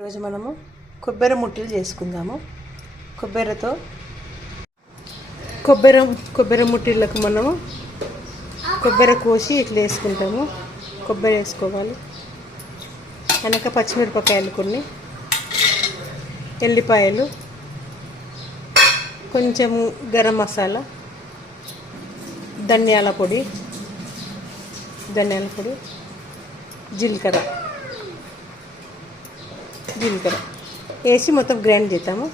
ఈరోజు మనము కొబ్బరి ముట్టలు చేసుకుందాము. కొబ్బరితో కొబ్బరి కొబ్బరి ముట్టిళ్ళకు మనము కొబ్బరి కోసి ఇట్లా వేసుకుంటాము. కొబ్బరి వేసుకోవాలి. వెనక పచ్చిమిరపకాయలు కొన్ని ఎల్లిపాయలు కొంచెం గరం మసాలా ధనియాల పొడి ధనియాల పొడి జీలకర్ర. జీలకర్ర వేసి మొత్తం గ్రైండ్ చేద్దాము.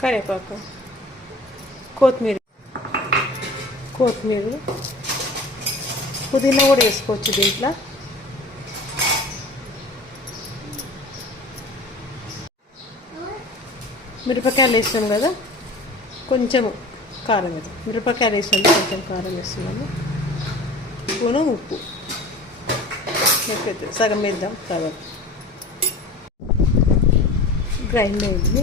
కరివేపాకు కొత్తిమీర కొత్తిమీర పుదీనా కూడా వేసుకోవచ్చు దీంట్లో. మిరపకాయలు వేస్తాం కదా కొంచెము కారం వేద్దాం. మిరపకాయలు వేసాము కొంచెం కారం వేస్తున్నాము స్పూను ఉప్పు. ఓకే, సగం వేద్దాం సగం గ్రైండ్ అయింది.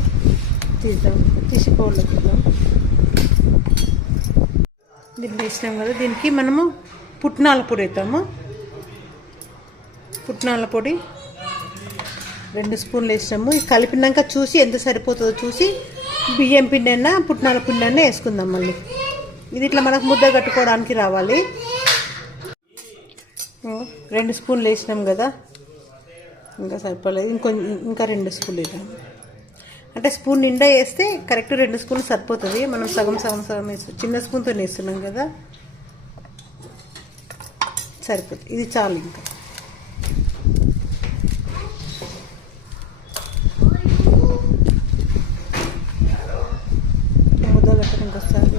తీద్దాం. తీసి పౌడర్లో తీద్దాం దీన్ని వేసినాం కదా దీనికి మనము పుట్నాల పొడి వేద్దాము. పుట్నాల పొడి. రెండు స్పూన్లు వేసినాము. కలిపినాక చూసి ఎంత సరిపోతుందో చూసి బియ్యం పిండి అయినా పుట్నాల పిండి అయినా వేసుకుందాం మళ్ళీ. ఇది ఇట్లా మనకు ముద్ద కట్టుకోవడానికి రావాలి. రెండు స్పూన్లు వేసినాం కదా. ఇంకా సరిపోలేదు. ఇంకొంచెం ఇంకా రెండు స్పూన్లు వేద్దాం. అంటే స్పూన్ నిండా వేస్తే కరెక్ట్ రెండు స్పూన్లు సరిపోతుంది. మనం సగం సగం సగం వేస్తాం చిన్న స్పూన్తో వేస్తున్నాం కదా. సరిపోతుంది. ఇది చాలు ఇంకా ముద్ద కట్టడానికి వస్తుంది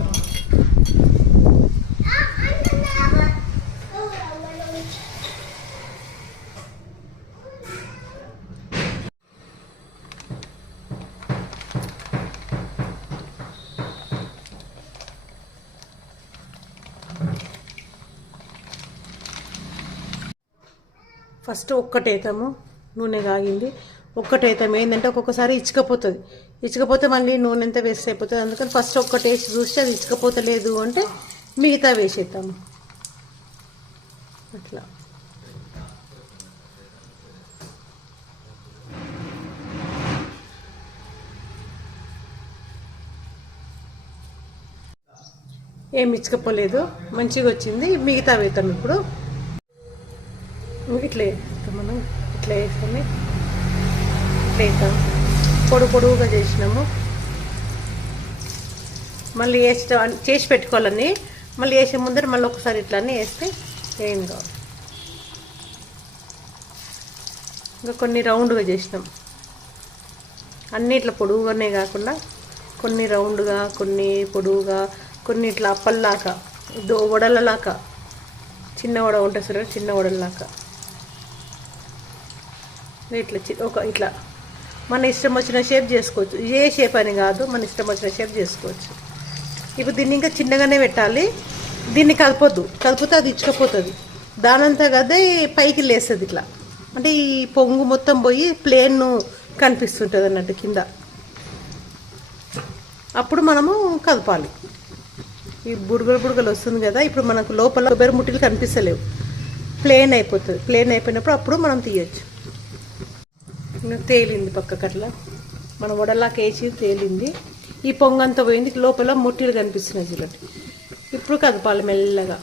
ఫస్ట్ ఒక్కటేతము నూనె కాగింది. ఒక్కటేతం ఏంటంటే ఒక్కొక్కసారి ఇచ్చకపోతుంది. ఇచ్చకపోతే మళ్ళీ నూనె ఎంత వేస్ట్ అయిపోతుంది. అందుకని ఫస్ట్ ఒక్కటేసి చూస్తే అది ఇచ్చకపోతలేదు అంటే మిగతా వేసేద్దాము. అట్లా. ఏమి ఇచ్చకపోలేదు. మంచిగా వచ్చింది. మిగతా వేద్దాం ఇప్పుడు. ఇట్లా వేస్తాం మనం ఇట్లా వేసుకొని ఇట్లా వేస్తాం పొడు పొడువుగా చేసినాము. మళ్ళీ వేసిన చేసి పెట్టుకోవాలని. మళ్ళీ వేసే ముందర మళ్ళీ ఒకసారి ఇట్లానే వేస్తే ఏం కావాలి ఇంకా కొన్ని రౌండ్గా చేసినాం. అన్నీ ఇట్లా పొడువుగానే కాకుండా కొన్ని రౌండ్గా కొన్ని పొడువుగా కొన్ని ఇట్లా అప్పల్లాగా దో వడలలాగా. చిన్న వడ ఉంటుంది సరే చిన్న వడల్లాగా. ఇట్లా చి- ఒక ఇట్లా మన ఇష్టం వచ్చిన షేప్ చేసుకోవచ్చు. ఏ షేప్ అని కాదు మన ఇష్టం వచ్చిన షేప్ చేసుకోవచ్చు. ఇప్పుడు దీన్ని ఇంకా చిన్నగానే పెట్టాలి. దీన్ని కలపొద్దు. కలిపితే అది ఇచ్చుకపోతుంది. దానంతా కదే పైకి లేస్తుంది ఇట్లా. అంటే ఈ పొంగు మొత్తం పోయి ప్లేన్ కనిపిస్తుంటుంది అన్నట్టు కింద. అప్పుడు మనము కలపాలి. ఈ బుడగలు బుడగలు వస్తుంది కదా ఇప్పుడు మనకు లోపల కొబ్బరి ముట్టిలు కనిపిస్తలేవు. ప్లేన్ అయిపోతుంది. ప్లేన్ అయిపోయినప్పుడు అప్పుడు మనం తీయచ్చు. తేలింది పక్కకు అట్లా మన వడలాకి వేసి తేలింది. ఈ పొంగంతా పోయింది లోపల ముట్టిలు కనిపిస్తున్నాయి చూడండి. ఇప్పుడు కదపాలి మెల్లగా.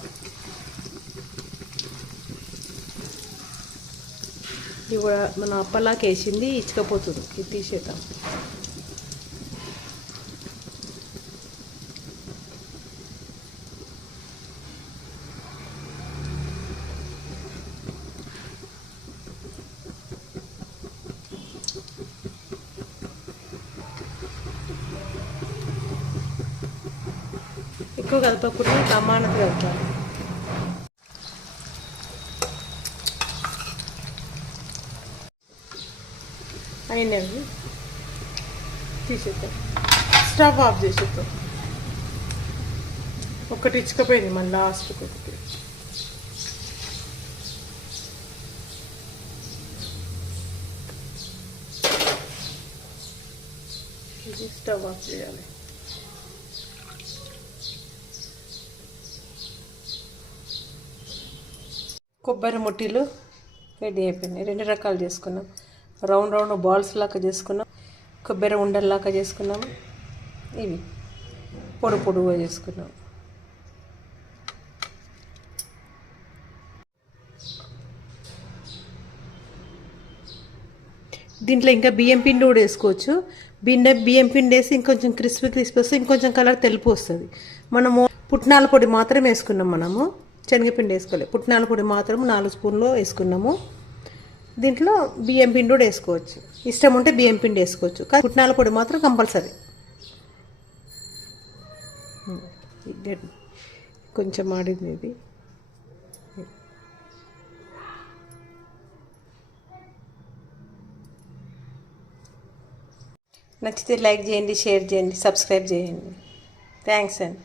ఇది కూడా మన అప్పలాకి వేసింది ఇచ్చకపోతుంది ఇది తీసేద్దాం. ఎక్కువ కలపకుండా సమానత కలపాలి అయినవి తీసేద్దాం. స్టవ్ ఆఫ్ చేసేద్దాం. ఒకటి ఇచ్చకపోయింది మన లాస్ట్ ఒకటి. ఇది స్టవ్ ఆఫ్ చేయాలి. కొబ్బరి ముట్టిలు రెడీ అయిపోయినాయి. రెండు రకాలు చేసుకున్నాం. రౌండ్ రౌండ్ బాల్స్ లాగా చేసుకున్నాం. కొబ్బరి ఉండల్లాగా చేసుకున్నాం. ఇవి పొడి పొడుగా చేసుకున్నాం. దీంట్లో ఇంకా బియ్యం పిండి కూడా వేసుకోవచ్చు. బిన్న బియ్యం పిండి వేసి ఇంకొంచెం క్రిస్పీ క్రిస్పీ వస్తే ఇంకొంచెం కలర్ తెలుపు వస్తుంది. మనము పుట్నాల పొడి మాత్రమే వేసుకున్నాం మనము. శనగపిండి వేసుకోలేదు పుట్నాల పొడి మాత్రం నాలుగు స్పూన్లు వేసుకున్నాము. దీంట్లో బియ్యం పిండి కూడా వేసుకోవచ్చు. ఇష్టం ఉంటే బియ్యం పిండి వేసుకోవచ్చు. కానీ పుట్నాల పొడి మాత్రం కంపల్సరీ. కొంచెం ఆడింది ఇది. నచ్చితే లైక్ చేయండి షేర్ చేయండి సబ్స్క్రైబ్ చేయండి. థ్యాంక్స్ అండి.